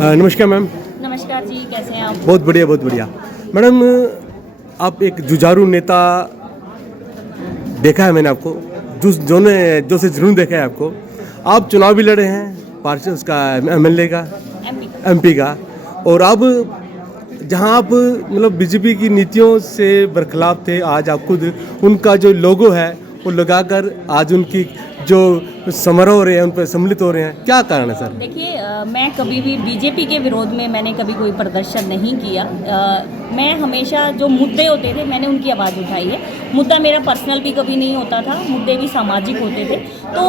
नमस्कार मैम। नमस्कार जी, कैसे हैं आप? बहुत बढ़िया, बहुत बढ़िया। मैडम, आप एक जुझारू नेता देखा है मैंने आपको, जो से जुनून देखा है आपको। आप चुनाव भी लड़े हैं, पार्षद उसका एमएलए का, एमपी का, और अब जहां आप मतलब बीजेपी की नीतियों से बरखिलाफ थे, आज आप खुद उनका जो लोगो है वो लगाकर आज उनकी जो समारोह हो रहे हैं उन पर सम्मिलित हो रहे हैं, क्या कारण है सर? देखिए, मैं कभी भी बीजेपी के विरोध में मैंने कभी कोई प्रदर्शन नहीं किया। मैं हमेशा जो मुद्दे होते थे मैंने उनकी आवाज़ उठाई है। मुद्दा मेरा पर्सनल भी कभी नहीं होता था, मुद्दे भी सामाजिक होते थे। तो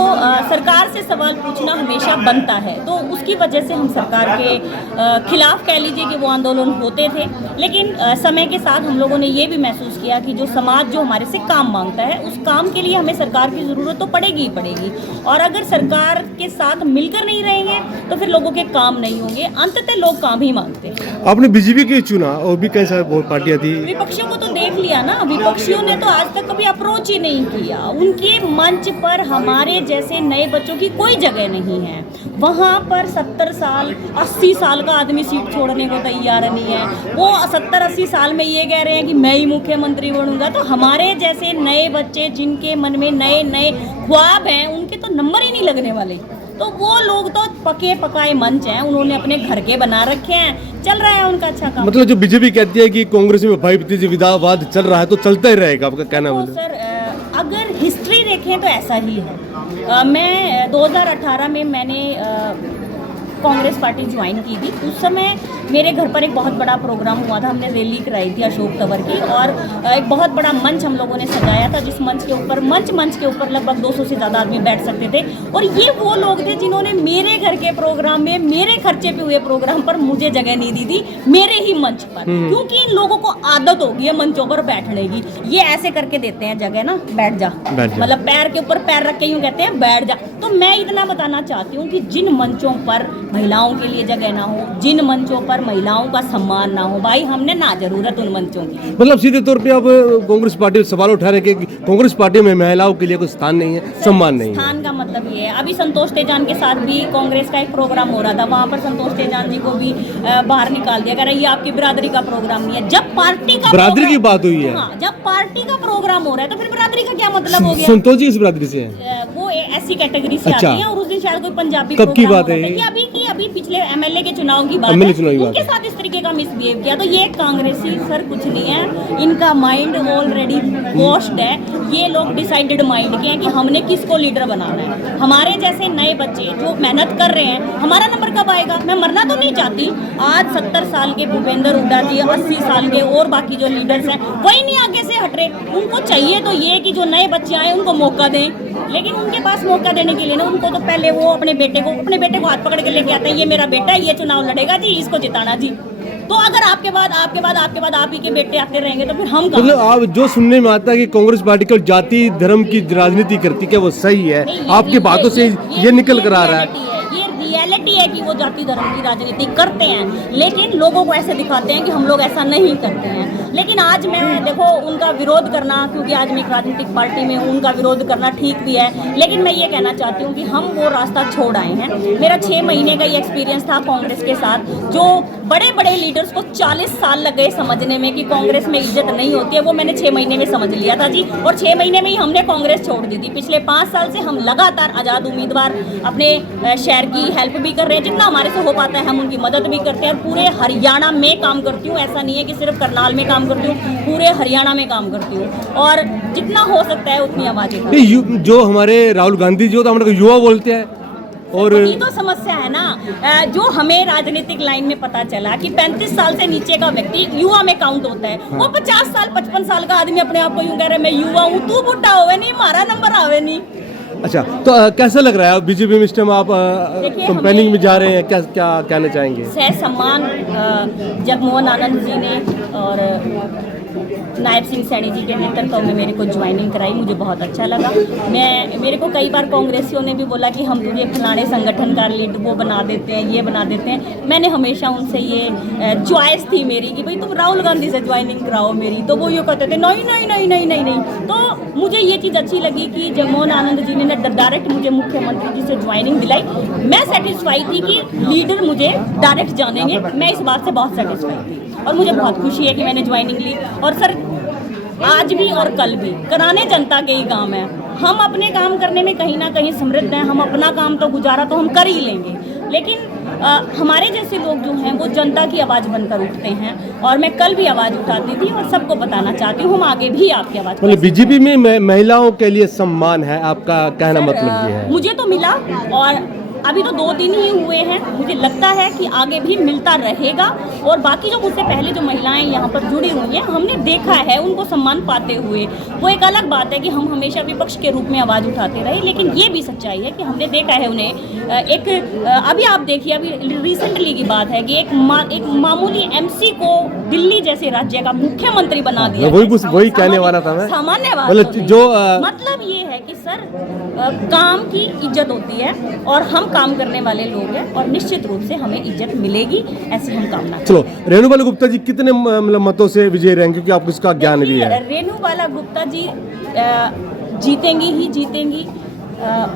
सरकार से सवाल पूछना हमेशा बनता है, तो उसकी वजह से हम सरकार के खिलाफ कह लीजिए कि वो आंदोलन होते थे। लेकिन समय के साथ हम लोगों ने ये भी महसूस किया कि जो समाज जो हमारे से काम मांगता है, उस काम के लिए हमें सरकार की ज़रूरत तो पड़ेगी ही पड़ेगी। और अगर सरकार के साथ मिलकर नहीं रहेंगे तो फिर लोगों के काम नहीं होंगे। अंततः लोग काम ही मांगते हैं। आपने बीजेपी के चुना और भी कई सारी बहुत पार्टियां थी। विपक्षियों को तो देख लिया ना, विपक्षियों ने तो आज तक कभी अप्रोच ही नहीं किया। उनके मंच पर हमारे जैसे नए बच्चों की कोई जगह नहीं है। वहाँ पर 70 साल 80 साल का आदमी सीट छोड़ने को तैयार नहीं है। वो 70-80 साल में ये कह रहे हैं कि मैं ही मुख्यमंत्री बनूंगा। तो हमारे जैसे नए बच्चे जिनके मन में नए नए ख्वाब हैं, उनके तो नंबर ही नहीं लगने वाले। तो वो लोग तो पके पकाए मंच हैं, उन्होंने अपने घर के बना रखे हैं, चल रहा है उनका अच्छा काम। मतलब जो बीजेपी कहती है कि कांग्रेस में भाई भतीजे विवाद चल रहा है तो चलता ही रहेगा, आपका कहना तो मतलब? सर, अगर हिस्ट्री देखें तो ऐसा ही है। मैं 2018 में मैंने कांग्रेस पार्टी ज्वाइन की थी। उस समय मेरे घर पर एक बहुत बड़ा प्रोग्राम हुआ था, हमने रैली कराई थी अशोक तंवर की, और एक बहुत बड़ा मंच हम लोगों ने सजाया था, जिस मंच के ऊपर लगभग 200 से ज़्यादा आदमी बैठ सकते थे। और ये वो लोग थे जिन्होंने मेरे घर के प्रोग्राम में, मेरे खर्चे पे हुए प्रोग्राम पर मुझे जगह नहीं दी थी, मेरे ही मंच पर। क्योंकि इन लोगों को आदत हो गई है मंचों पर बैठने की। ये ऐसे करके देते हैं जगह ना, बैठ जा, मतलब पैर के ऊपर पैर रख के यूँ कहते हैं बैठ जा। तो मैं इतना बताना चाहती हूँ कि जिन मंचों पर महिलाओं के लिए जगह ना हो, जिन मंचों पर महिलाओं का सम्मान ना हो, भाई हमने ना जरूरत उन मंचों की। मतलब सीधे तौर पे आप कांग्रेस पार्टी सवाल उठा रहे हैं कि कांग्रेस पार्टी में महिलाओं के लिए कोई स्थान नहीं है, सम्मान नहीं है। स्थान का मतलब ये है, अभी संतोष तेजान के साथ भी कांग्रेस का एक प्रोग्राम हो रहा था, वहाँ पर संतोष तेजान जी को भी बाहर निकाल दिया, कह रहा है ये आपकी बिरादरी का प्रोग्राम नहीं है। जब पार्टी का बिरादरी की बात हुई है, हाँ, जब पार्टी का प्रोग्राम हो रहा है तो फिर बिरादरी का क्या मतलब हो गया? संतोष जी इस बिरादरी से है, वो ऐसी कैटेगरी से आती है। और उस दिन शायद कोई पंजाबी कब की बात है? अभी पिछले एमएलए के चुनाव की बात है, उनके साथ इस तरीके का मिसबिहेव किया। तो ये कांग्रेसी सर कुछ नहीं है, इनका माइंड ऑलरेडी वॉश्ड है। ये लोग डिसाइडेड माइंड के हैं कि हमने किसको लीडर बनाना है। हमारे जैसे नए बच्चे जो मेहनत कर रहे हैं, हमारा नंबर कब आएगा? मैं मरना तो नहीं चाहती। आज 70 साल के भूपेंद्र हुड्डा जी, 80 साल के और बाकी जो लीडर्स हैं, वही नहीं आगे से हट रहे। उनको चाहिए तो ये कि जो नए बच्चे आए उनको मौका दें, लेकिन उनके पास मौका देने के लिए ना, उनको तो पहले वो अपने बेटे को हाथ पकड़ के लेके आते हैं, ये मेरा बेटा है, ये चुनाव लड़ेगा जी, इसको जिताना जी। तो अगर आपके बाद आप ही के बेटे आते रहेंगे तो फिर हम मतलब आप जो सुनने में आता है कि कांग्रेस पार्टी को जाति धर्म की राजनीति करती, क्या वो सही है? आपकी बातों से ये निकल कर आ रहा है। रियलिटी है कि वो जाति धर्म की राजनीति करते हैं, लेकिन लोगों को ऐसे दिखाते हैं कि हम लोग ऐसा नहीं करते हैं। लेकिन आज मैं देखो उनका विरोध करना, क्योंकि आज मैं एक राजनीतिक पार्टी में हूँ, उनका विरोध करना ठीक भी है। लेकिन मैं ये कहना चाहती हूँ कि हम वो रास्ता छोड़ आए हैं। मेरा 6 महीने का ये एक्सपीरियंस था कांग्रेस के साथ, जो बड़े बड़े लीडर्स को 40 साल लग गए समझने में कि कांग्रेस में इज्जत नहीं होती है, वो मैंने 6 महीने में समझ लिया था जी। और 6 महीने में ही हमने कांग्रेस छोड़ दी थी। पिछले 5 साल से हम लगातार आज़ाद उम्मीदवार अपने शहर की हेल्प भी कर रहे हैं, जितना हमारे से हो पाता है हम उनकी मदद भी करते हैं। और पूरे हरियाणा में काम करती हूँ, ऐसा नहीं है कि सिर्फ करनाल में काम करती हूँ, पूरे हरियाणा में काम करती हूँ, और जितना हो सकता है उतनी आवाज़ उठाती हूँ। जो हमारे राहुल गांधी जो तो हमारे युवा बोलते हैं, और ये तो समस्या है ना। जो हमें राजनीतिक लाइन में पता चला कि 35 साल से नीचे का व्यक्ति युवा में काउंट होता है। वो 50 साल 55 साल का आदमी अपने आप को यूं कह रहा है मैं युवा हूँ, तू बुढ़ा होवे नहीं, हमारा नंबर आवे नहीं। अच्छा, तो कैसा लग रहा है बीजेपी में इस टाइम आप कंपेनिंग में जा रहे हैं, क्या कहना चाहेंगे? सह सम्मान जगमोहन आनंद जी ने और नायब सिंह सैनी जी के नेतृत्व में मेरे को ज्वाइनिंग कराई, मुझे बहुत अच्छा लगा। मेरे को कई बार कांग्रेसियों ने भी बोला कि हम तुझे फलाने संगठन का लीड वो बना देते हैं, ये बना देते हैं। मैंने हमेशा उनसे ये चॉइस थी मेरी कि भाई तुम राहुल गांधी से ज्वाइनिंग कराओ मेरी, तो वो ये कहते थे नहीं नहीं नहीं नहीं नहीं नहीं। तो मुझे ये चीज़ अच्छी लगी कि जगमोहन आनंद जी ने डायरेक्ट मुझे मुख्यमंत्री जी से ज्वाइनिंग दिलाई। मैं सेटिस्फाई थी कि लीडर मुझे डायरेक्ट जानेंगे, मैं इस बात से बहुत सेटिस्फाई थी और मुझे बहुत खुशी है कि मैंने ज्वाइनिंग ली। और सर आज भी और कल भी कराने जनता के ही काम है। हम अपने काम करने में कहीं ना कहीं समृद्ध हैं, हम अपना काम तो गुजारा तो हम कर ही लेंगे, लेकिन हमारे जैसे लोग जो हैं वो जनता की आवाज़ बनकर उठते हैं। और मैं कल भी आवाज़ उठाती थी और सबको बताना चाहती हूँ हम आगे भी आपकी आवाज़। मतलब बीजेपी में महिलाओं के लिए सम्मान है, आपका कहना मतलब ये है? मुझे तो मिला और अभी तो 2 दिन ही हुए हैं, मुझे लगता है कि आगे भी मिलता रहेगा। और बाकी जो मुझसे पहले जो महिलाएं यहाँ पर जुड़ी हुई हैं, हमने देखा है उनको सम्मान पाते हुए। वो एक अलग बात है कि हम हमेशा विपक्ष के रूप में आवाज़ उठाते रहे, लेकिन ये भी सच्चाई है कि हमने देखा है उन्हें अभी आप देखिए, अभी रिसेंटली की बात है कि एक मामूली MC को दिल्ली जैसे राज्य का मुख्यमंत्री बना दिया। वही कहने वाला था मैं, सामान्य बात मतलब ये है कि सर काम की इज्जत होती है और हम काम करने वाले लोग हैं और निश्चित रूप से हमें इज्जत मिलेगी, ऐसी हम कामना करते हैं। चलो, रेणुबाला गुप्ता जी कितने मतलब मतों से विजयी रहेंगे, क्योंकि आपको इसका ज्ञान भी है? रेणुबाला गुप्ता जी जीतेंगी ही जीतेंगी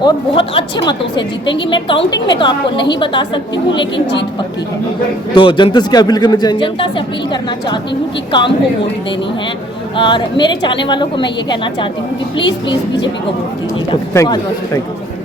और बहुत अच्छे मतों से जीतेंगी। मैं काउंटिंग में तो आपको नहीं बता सकती हूँ, लेकिन जीत पक्की है। तो जनता से क्या अपील करना चाहेंगे? जनता से अपील करना चाहती हूँ कि काम को वोट देनी है और मेरे चाहने वालों को मैं ये कहना चाहती हूँ कि प्लीज़ प्लीज़ बीजेपी को वोट दीजिएगा। Thank you.